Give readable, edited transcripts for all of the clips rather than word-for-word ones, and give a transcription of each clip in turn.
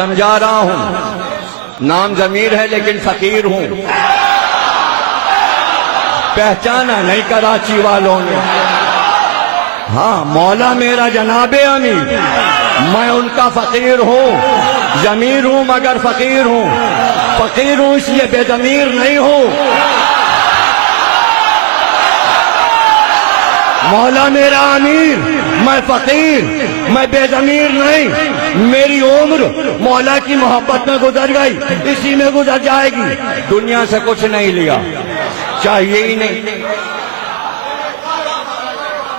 समझा रहा हूं, नाम जमीर है लेकिन फकीर हूं। पहचाना नहीं कराची वालों ने। हाँ, मौला मेरा जनाबे अमीर, मैं उनका फकीर हूं। जमीर हूं मगर फकीर हूं। फकीर हूं इसलिए बेजमीर नहीं हूं। मौला मेरा अमीर, मैं फकीर, मैं बेजमीर नहीं। मेरी उम्र मौला की मोहब्बत में गुजर गई, इसी में गुजर जाएगी। दुनिया से कुछ नहीं लिया, चाहिए ही नहीं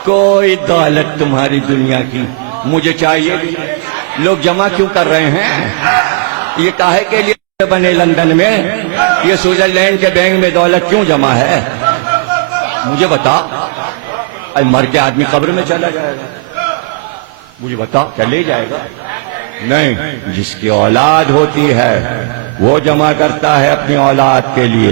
कोई दौलत तुम्हारी दुनिया की, मुझे चाहिए। लोग जमा क्यों कर रहे हैं? ये काहे के लिए बने लंदन में? ये स्विट्जरलैंड के बैंक में दौलत क्यों जमा है? मुझे बता। अरे मर के आदमी कब्र में चला जाएगा, मुझे बता, क्या ले जाएगा? नहीं, जिसकी औलाद होती है वो जमा करता है अपनी औलाद के लिए।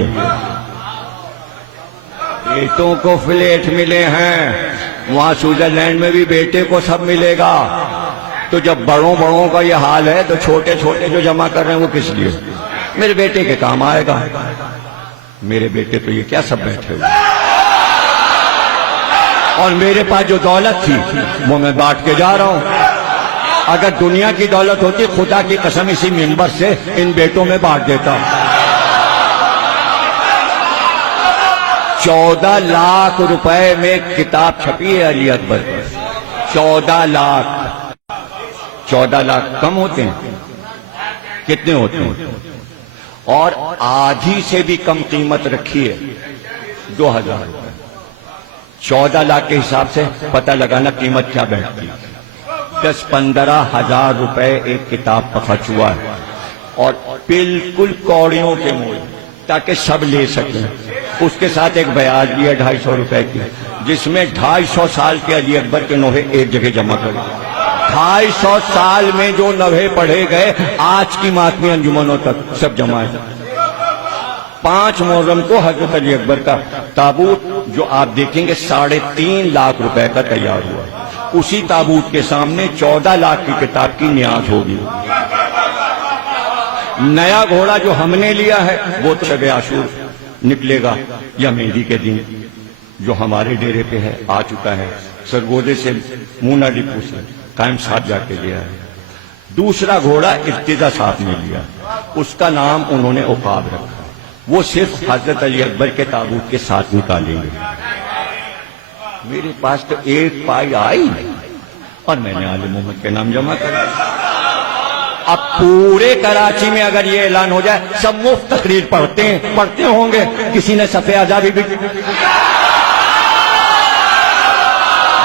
बेटों को फ्लैट मिले हैं, वहां स्विट्जरलैंड में भी बेटे को सब मिलेगा। तो जब बड़ों बड़ों का ये हाल है तो छोटे छोटे जो जमा कर रहे हैं वो किस लिए? मेरे बेटे के काम आएगा। मेरे बेटे तो ये क्या सब बैठे हुए, और मेरे पास जो दौलत थी वो मैं बांट के जा रहा हूं। अगर दुनिया की दौलत होती, खुदा की कसम इसी मिंबर से इन बेटों में बांट देता। 14 लाख रुपए में किताब छपी है अली अकबर पर। 14 लाख। 14 लाख कम होते हैं? कितने होते हैं? और आधी से भी कम कीमत रखी है 2000 रुपए। 14 लाख के हिसाब से पता लगाना कीमत क्या बैठती है। 10-15 हजार रुपए एक किताब का खर्च हुआ है, और बिल्कुल कौड़ियों के मोल, ताकि सब ले सकें। उसके साथ एक ब्याज भी है 250 रुपए की, जिसमें 250 साल के अली अकबर के नोहे एक जगह जमा करे। 250 साल में जो नोहे पढ़े गए आज की मातमी अंजुमनों तक सब जमा है। 5 मुहर्रम को हजरत अली अकबर का ताबूत, जो आप देखेंगे 3.5 लाख रुपए का तैयार हुआ, उसी ताबूत के सामने 14 लाख की किताब की न्याज होगी। नया घोड़ा जो हमने लिया है वो तो शब आशूर निकलेगा या मेहंदी के दिन, जो हमारे डेरे पे है, आ चुका है। सरगोदे से मूना डिपू से कायम साहब जाके लिया है। दूसरा घोड़ा इर्तिजा साहब ने लिया, उसका नाम उन्होंने औकाब रखा। वो सिर्फ हजरत अली अकबर के ताबूत के साथ निकालेंगे। मेरे पास तो एक पाई आई और मैंने आले मोहम्मद के नाम जमा कर दिया। अब पूरे कराची में अगर ये ऐलान हो जाए, सब मुफ्त तकरीर पढ़ते होंगे। किसी ने सफ़े आज़ादी भी,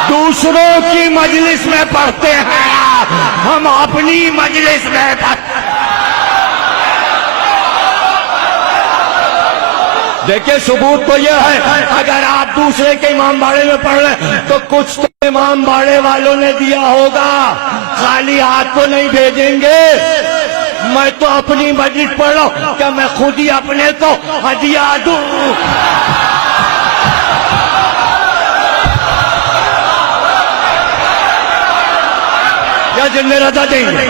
दूसरों की मजलिस में पढ़ते हैं, हम अपनी मजलिस में पढ़ते। देखिए, सबूत तो यह है, अगर आप दूसरे के इमाम बाड़े में पढ़ रहे तो कुछ तो इमाम बाड़े वालों ने दिया होगा, खाली हाथ तो नहीं भेजेंगे। मैं तो अपनी मस्जिद पढ़ रहा हूं, क्या मैं खुद ही अपने को हदिया दूं? या जिन्ने रजा देंगे?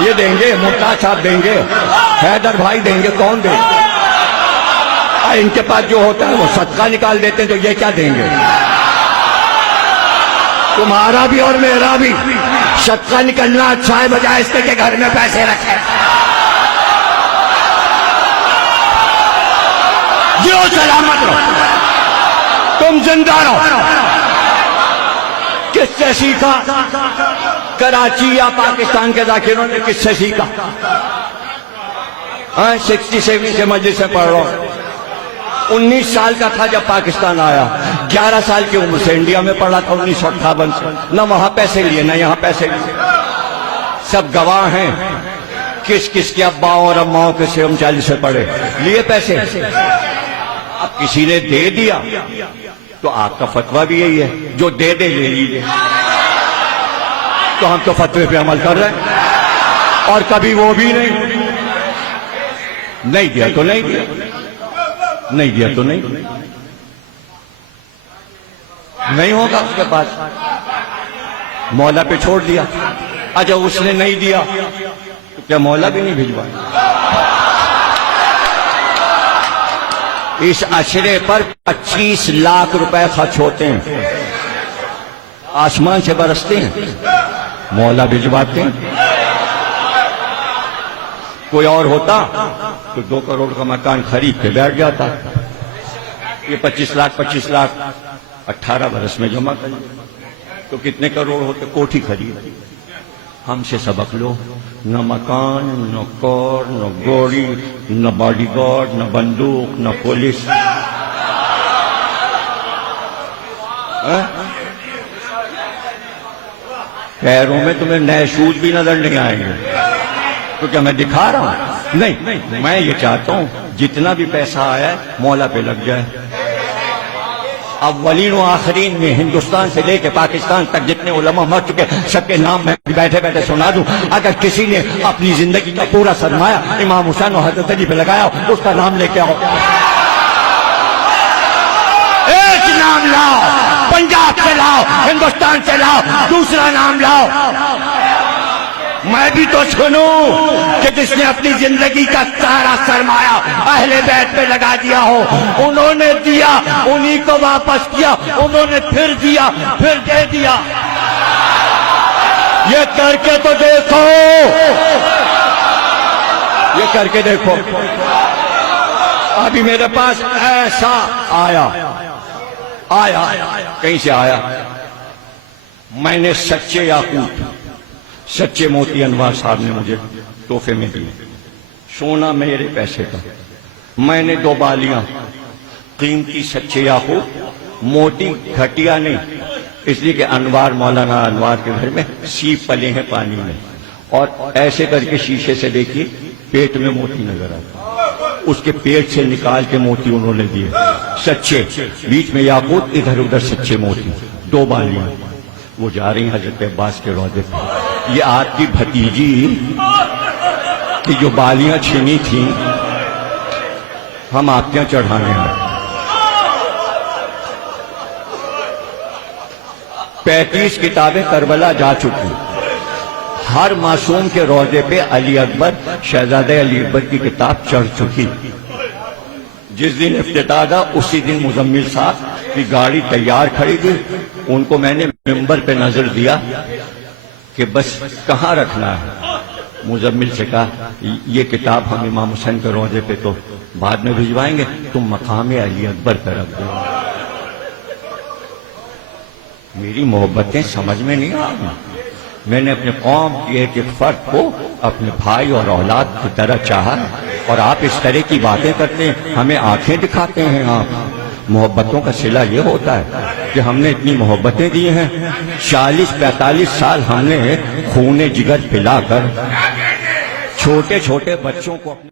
ये देंगे, मुमताज साहब देंगे, हैदर भाई देंगे, कौन देंगे? इनके पास जो होता है वो सदका निकाल देते हैं, तो ये क्या देंगे? तुम्हारा भी और मेरा भी सदका निकलना अच्छा है, बजाय इसके के घर में पैसे रखे। जियो सलामत रहो, तुम जिंदा रहो। किससे सीखा? कराची या पाकिस्तान के जाकिरों ने किससे सीखा? 67 से मस्जिद से पढ़ रहा हूं। 19 साल का था जब पाकिस्तान आया, 11 साल की उम्र से इंडिया में पढ़ा था 1958 से। न वहां पैसे लिए न यहां पैसे लिए, सब गवाह हैं। किस किस के अब्बाओं और अम्माओं के से हम 40 से पढ़े, लिए पैसे। अब किसी ने दे दिया तो आपका फतवा भी यही है, जो दे दे ले लीजिए। तो हम तो फतवे पे अमल कर रहे हैं, और कभी वो भी नहीं दिया तो नहीं दिया, नहीं दिया तो नहीं होगा उसके पास। मौला पे छोड़ दिया। अच्छा उसने नहीं दिया तो क्या मौला भी नहीं भिजवाया? इस अशरे पर 25 लाख रुपए खर्च होते हैं, आसमान से बरसते हैं, मौला भिजवाते हैं। कोई और होता तो 2 करोड़ का मकान खरीद के बैठ जाता। ये 25 लाख 18 बरस में जमा कर तो कितने करोड़ होते? कोठी खरीद। हमसे सबक लो, न मकान, न कार, न गाड़ी, न बॉडीगार्ड, न बंदूक, न पुलिस। पैरों में तुम्हें नए शूज भी नजर नहीं आएंगे। तो क्या मैं दिखा रहा हूं? नहीं, मैं ये चाहता हूं जितना भी पैसा आया है मौला पे लग जाए। अव्वलीन व आखिरीन में हिंदुस्तान से लेके पाकिस्तान तक जितने उलमा मर चुके सबके नाम मैं बैठे बैठे सुना दूं। अगर किसी ने अपनी जिंदगी का पूरा सरमाया इमाम हुसैन और हजरत अली पे लगाया उसका नाम लेके आओ। एक नाम लाओ, पंजाब से लाओ, हिंदुस्तान से लाओ, दूसरा नाम लाओ। मैं भी तो सुनूं कि जिसने अपनी जिंदगी का सारा सरमाया अहले बैत पे लगा दिया हो, उन्होंने दिया, उन्हीं को वापस किया, उन्होंने फिर दिया, फिर दे दिया। ये करके तो देखो, ये करके देखो। अभी मेरे पास ऐसा आया कहीं से आया, मैंने सच्चे याकूत, सच्चे मोती अनवार साहब ने मुझे तोहफे में दिए। सोना मेरे पैसे का। मैंने 2 बालियां कीमती सच्चे याकूत, मोती घटिया नहीं, इसलिए कि अनवार, मौलाना अनवार के घर में सीप पले हैं पानी में, और ऐसे करके शीशे से देखिए पेट में मोती नजर आता, उसके पेट से निकाल के मोती उन्होंने दिए सच्चे, बीच में याकूत, इधर उधर सच्चे मोती। 2 बालियां वो जा रही हैं हजरत अब्बास के रौदे पे। ये आपकी भतीजी की जो बालियां छीनी थी हम आपके यहां चढ़ाने आए। 35 किताबें करबला जा चुकी, हर मासूम के रौदे पे अली अकबर, शहजादे अली अकबर की किताब चढ़ चुकी। जिस दिन इफ्तिताह था उसी दिन मुजम्मिल साहब की गाड़ी तैयार खड़ी थी, उनको मैंने मिंबर पे नजर दिया कि बस कहाँ रखना है। मुजम्मिल से कहा ये किताब हम इमाम हुसैन के रोजे पे तो बाद में भिजवाएंगे, तुम मकाम अली अकबर पर रख दो। मेरी मोहब्बतें समझ में नहीं आ रही। मैंने अपने कौम के एक फर्द को अपने भाई और औलाद की तरह चाहा, और आप इस तरह की बातें करते हैं, हमें आंखें दिखाते हैं। आप मोहब्बतों का सिला ये होता है कि हमने इतनी मोहब्बतें दी हैं, 40-45 साल हमने खूने जिगर पिलाकर छोटे छोटे बच्चों को अपने